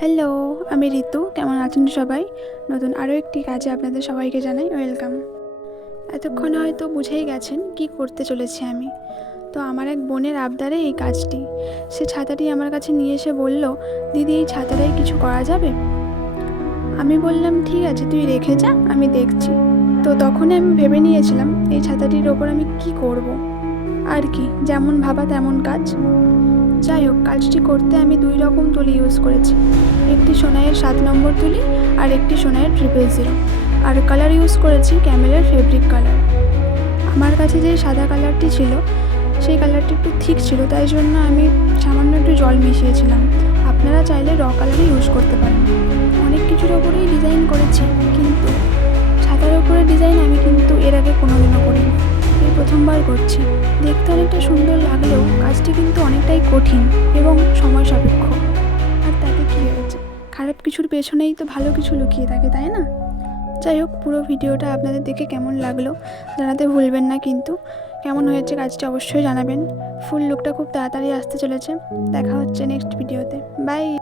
Hello আমি ঋতু। কেমন আছেন সবাই? নতুন আরও একটি কাজে আপনাদের সবাইকে জানাই ওয়েলকাম এতক্ষণে হয়তো বুঝেই গেছেন কি করতে চলেছি আমি। তো আমার এক বোনের আবদারে এই কাজটি। সে ছাতাটি আমার কাছে নিয়ে এসে বলল, দিদি, এই ছাতাটায় কিছু করা যাবে? আমি বললাম, ঠিক আছে, তুই রেখে যা, আমি দেখছি। তো তখনই আমি ভেবে নিয়েছিলাম, এই ছাতাটির ওপর আমি কি করব। আর কি, যেমন ভাবা তেমন কাজ। কাজটি করতে আমি দুই রকম তুলি ইউজ করেছি। একটি সোনাইয়ের সাত নম্বর তুলি আর একটি সোনাইয়ের ট্রিপল জিরো আর কালার ইউজ করেছি ক্যামেলের ফেব্রিক কালার আমার কাছে যে সাদা কালারটি ছিল, সেই কালারটি একটু ঠিক ছিল, তাই জন্য আমি সামান্য একটু জল মিশিয়েছিলাম। আপনারা চাইলে র কালারই ইউজ করতে পারেন। অনেক কিছুর ওপরেই ডিজাইন করেছি, কিন্তু ছাতার ওপরে ডিজাইন আমি কিন্তু এর আগে কোনোদিনও করিনি। এই প্রথমবার করছি। দেখতে অনেকটা সুন্দর লাগলেও কাজটি কিন্তু অনেকটাই কঠিন এবং সময় সাপেক্ষ। আর তাকে কী হয়েছে? খারাপ কিছুর পেছনেই তো ভালো কিছু লুকিয়ে থাকে, তাই না? যাই হোক, পুরো ভিডিওটা আপনাদের দেখে কেমন লাগল জানাতে ভুলবেন না কিন্তু। কেমন হয়েছে কাজটি অবশ্যই জানাবেন। ফুল লুকটা খুব তাড়াতাড়ি আসতে চলেছে। দেখা হচ্ছে নেক্সট ভিডিওতে। বাই